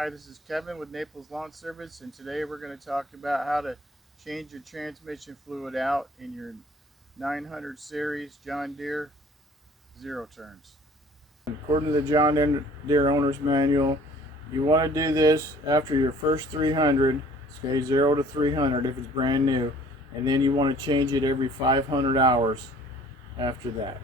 Hi, this is Kevin with Naples Lawn Service, and today we're going to talk about how to change your transmission fluid out in your 900 series John Deere zero turns. According to the John Deere owner's manual, you want to do this after your first 300, okay, 0 to 300 if it's brand new, and then you want to change it every 500 hours after that.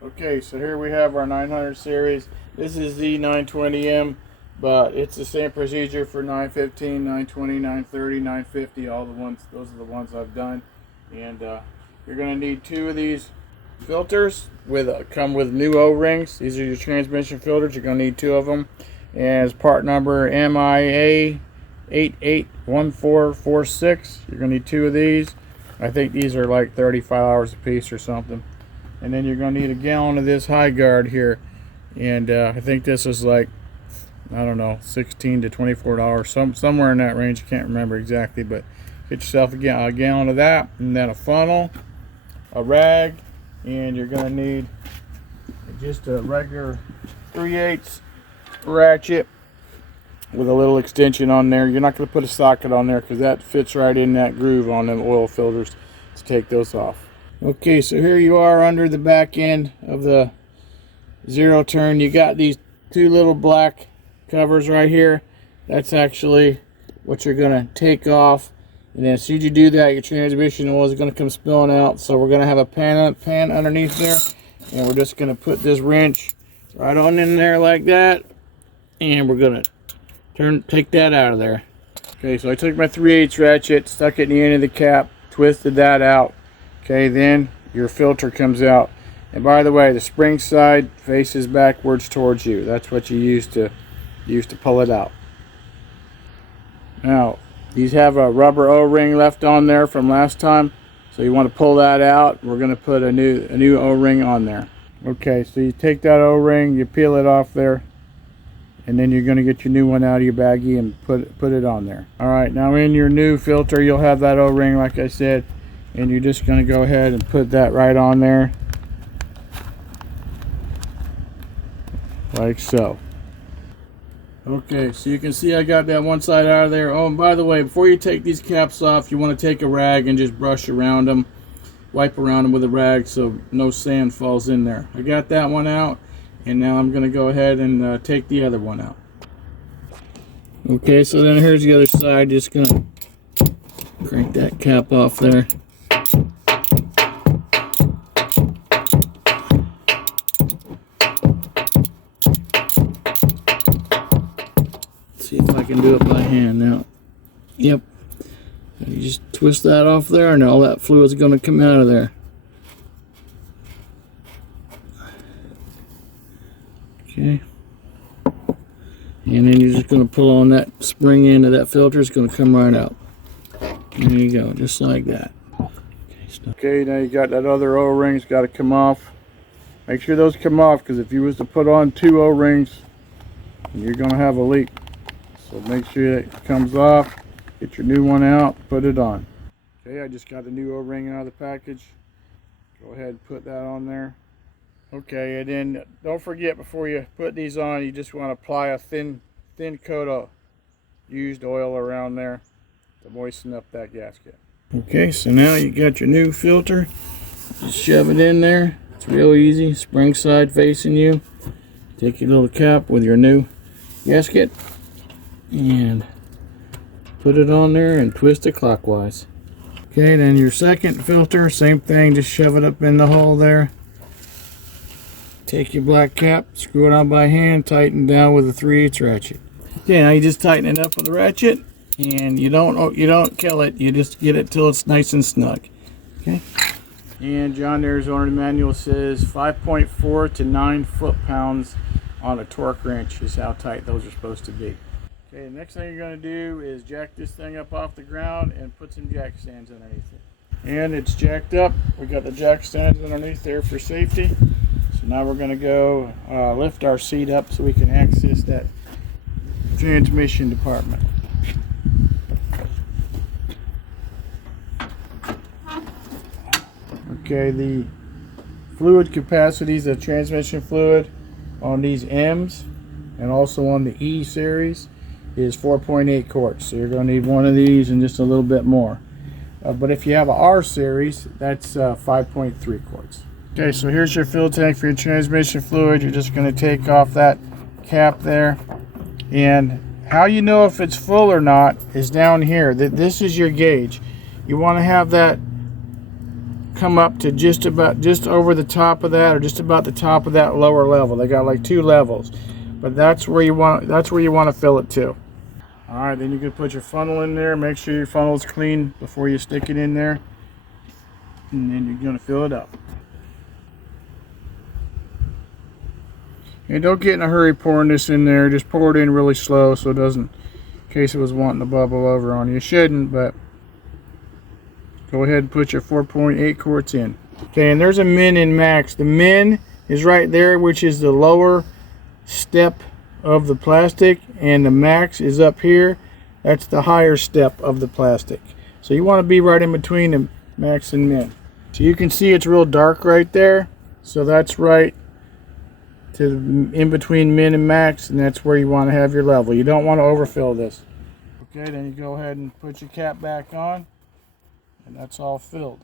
Okay, so here we have our 900 series. This is the 920M, but it's the same procedure for 915, 920, 930, 950. All the ones, those are the ones I've done. And you're going to need 2 of these filters come with new O-rings. These are your transmission filters. You're going to need 2 of them. And as part number MIA 881446. You're going to need 2 of these. I think these are like $35 a piece or something. And then you're going to need a gallon of this high guard here, and I think this is like, I don't know, $16 to $24, somewhere in that range. I can't remember exactly, but get yourself a gallon of that, and then a funnel, a rag, and you're going to need just a regular 3/8 ratchet with a little extension on there. You're not going to put a socket on there because that fits right in that groove on them oil filters to take those off. Okay, so here you are under the back end of the zero turn. You got these 2 little black covers right here. That's actually what you're going to take off. And then as soon as you do that, your transmission oil is going to come spilling out. So we're going to have a pan underneath there. And we're just going to put this wrench right on in there like that. And we're going to take that out of there. Okay, so I took my 3/8 ratchet, stuck it in the end of the cap, twisted that out. Okay, then your filter comes out. And by the way, the spring side faces backwards towards you. That's what you use to pull it out. Now, these have a rubber O-ring left on there from last time. So you want to pull that out. We're going to put a new O-ring on there. Okay, so you take that O-ring, you peel it off there, and then you're going to get your new one out of your baggie and put it on there. All right, now in your new filter, you'll have that O-ring like I said. And you're just going to go ahead and put that right on there, like so. Okay, so you can see I got that one side out of there. Oh, and by the way, before you take these caps off, you want to take a rag and just brush around them, wipe around them with a rag so no sand falls in there. I got that one out, and now I'm going to go ahead and take the other one out. Okay, so then here's the other side. Just going to crank that cap off there. See if I can do it by hand now. Yep. And you just twist that off there, and all that fluid's going to come out of there. Okay. And then you're just going to pull on that spring end of that filter. It's going to come right out. There you go, just like that. Okay, now you got that other O-ring's got to come off. Make sure those come off, because if you was to put on 2 O-rings, you're going to have a leak. So make sure it comes off. Get your new one out, put it on. Okay, I just got the new O-ring out of the package. Go ahead and put that on there. Okay, and then don't forget, before you put these on, you just want to apply a thin coat of used oil around there to moisten up that gasket. Okay, so now you got your new filter. Just shove it in there. It's real easy. Spring side facing you. Take your little cap with your new gasket and put it on there and twist it clockwise. Okay, then your second filter, same thing. Just shove it up in the hole there. Take your black cap, screw it on by hand, tighten down with a 3/8 ratchet. Okay, now you just tighten it up with the ratchet. And you don't kill it, you just get it till it's nice and snug. Okay. And John Deere's owner manual says 5.4 to 9 foot-pounds on a torque wrench is how tight those are supposed to be. Okay, the next thing you're going to do is jack this thing up off the ground and put some jack stands underneath it. And it's jacked up. We got the jack stands underneath there for safety. So now we're going to go lift our seat up so we can access that transmission department. Okay, the fluid capacities of transmission fluid on these M's and also on the E series is 4.8 quarts. So you're going to need one of these and just a little bit more. But if you have a R series, that's 5.3 quarts. Okay, so here's your fill tank for your transmission fluid. You're just going to take off that cap there. And how you know if it's full or not is down here. This is your gauge. You want to have that come up to just over the top of that, or just about the top of that lower level. They got like 2 levels, but that's where you want to fill it to. All right, then you can put your funnel in there. Make sure your funnel is clean before you stick it in there, and then you're going to fill it up. And don't get in a hurry pouring this in there. Just pour it in really slow so it doesn't, in case it was wanting to bubble over on you. It shouldn't, but go ahead and put your 4.8 quarts in. Okay, and there's a min and max. The min is right there, which is the lower step of the plastic, and the max is up here. That's the higher step of the plastic. So you want to be right in between the max and min. So you can see it's real dark right there. So that's right to in between min and max, and that's where you want to have your level. You don't want to overfill this. Okay, then you go ahead and put your cap back on, and that's all filled.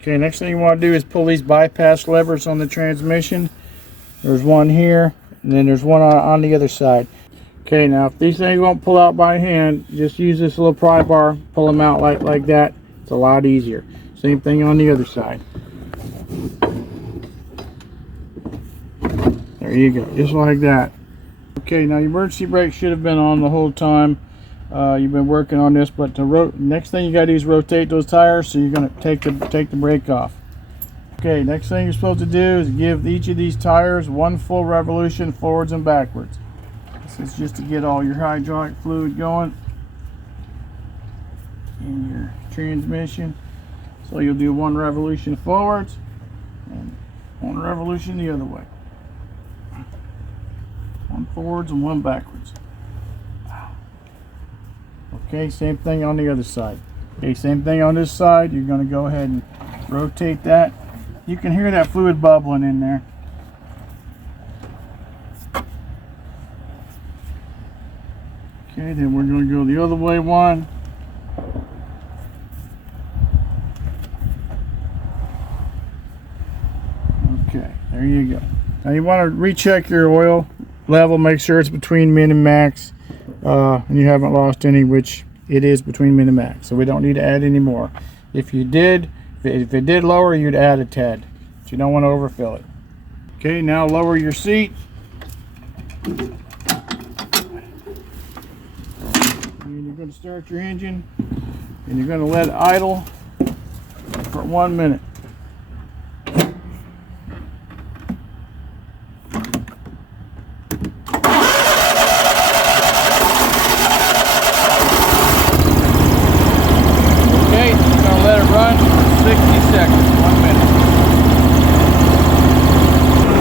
Okay, next thing you want to do is pull these bypass levers on the transmission. There's one here, and then there's one on the other side. Okay, now if these things won't pull out by hand, just use this little pry bar, pull them out like that. It's a lot easier. Same thing on the other side. There you go, just like that. Okay, now your emergency brake should have been on the whole time you've been working on this, but next thing you got to do is rotate those tires, so you're going to take the brake off. Okay, next thing you're supposed to do is give each of these tires 1 full revolution forwards and backwards. This is just to get all your hydraulic fluid going in your transmission. So you'll do 1 revolution forwards and 1 revolution the other way. 1 forwards and 1 backwards. Okay, same thing on the other side. Okay, same thing on this side. You're going to go ahead and rotate that. You can hear that fluid bubbling in there. Okay, then we're going to go the other way 1. Okay, there you go. Now you want to recheck your oil level, make sure it's between min and max, and you haven't lost any, which it is between min and max, so we don't need to add any more. If it did lower, you'd add a tad, but you don't want to overfill it. Okay, now lower your seat. And you're going to start your engine, and you're going to let it idle for 1 minute. Run 60 seconds, 1 minute.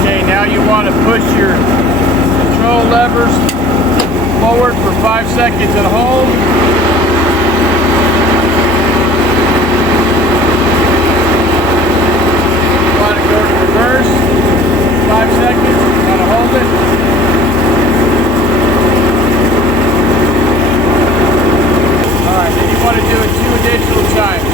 Okay, now you want to push your control levers forward for 5 seconds and hold. You want to go to reverse, 5 seconds, you want to hold it. Alright, then you want to do it 2 additional times.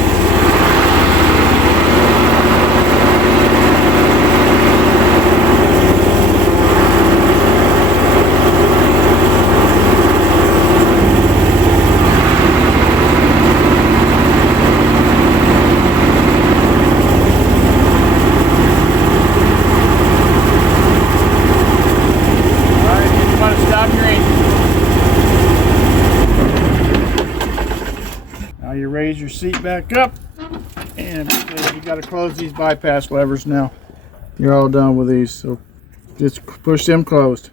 Now you raise your seat back up, and you got to close these bypass levers now. You're all done with these, so just push them closed.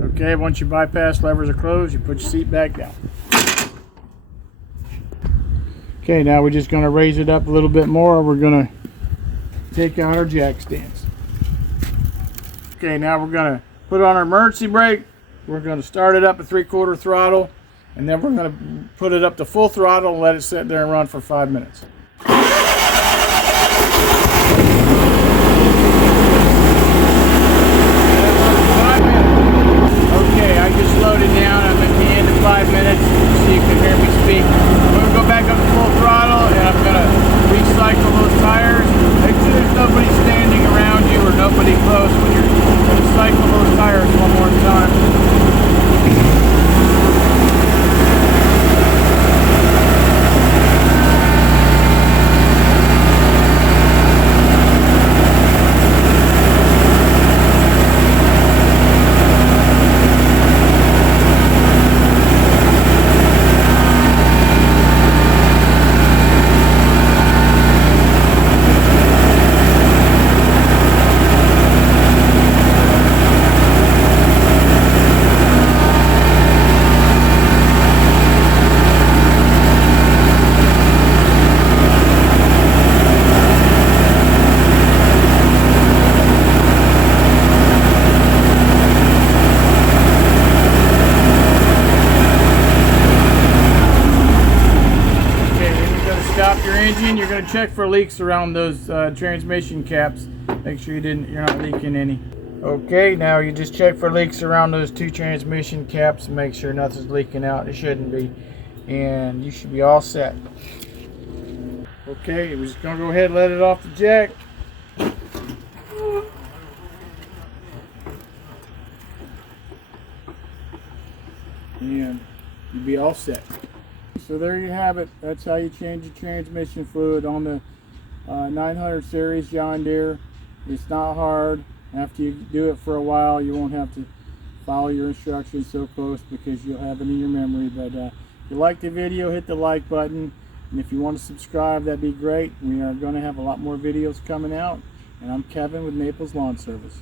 Okay, once your bypass levers are closed, you put your seat back down. Okay, now we're just going to raise it up a little bit more. We're going to take out our jack stands. Okay, now we're going to put on our emergency brake. We're going to start it up at 3/4 throttle, and then we're going to put it up to full throttle and let it sit there and run for 5 minutes. Okay, I just slowed it down. I'm opinion, you're going to check for leaks around those transmission caps. Make sure you're not leaking any. Okay, now you just check for leaks around those 2 transmission caps and make sure nothing's leaking out. It shouldn't be, and you should be all set. Okay, we're just going to go ahead and let it off the jack. And you'll be all set. So there you have it. That's how you change your transmission fluid on the 900 series John Deere. It's not hard. After you do it for a while, you won't have to follow your instructions so close because you'll have it in your memory. But if you like the video, hit the like button. And if you want to subscribe, that'd be great. We are going to have a lot more videos coming out. And I'm Kevin with Naples Lawn Service.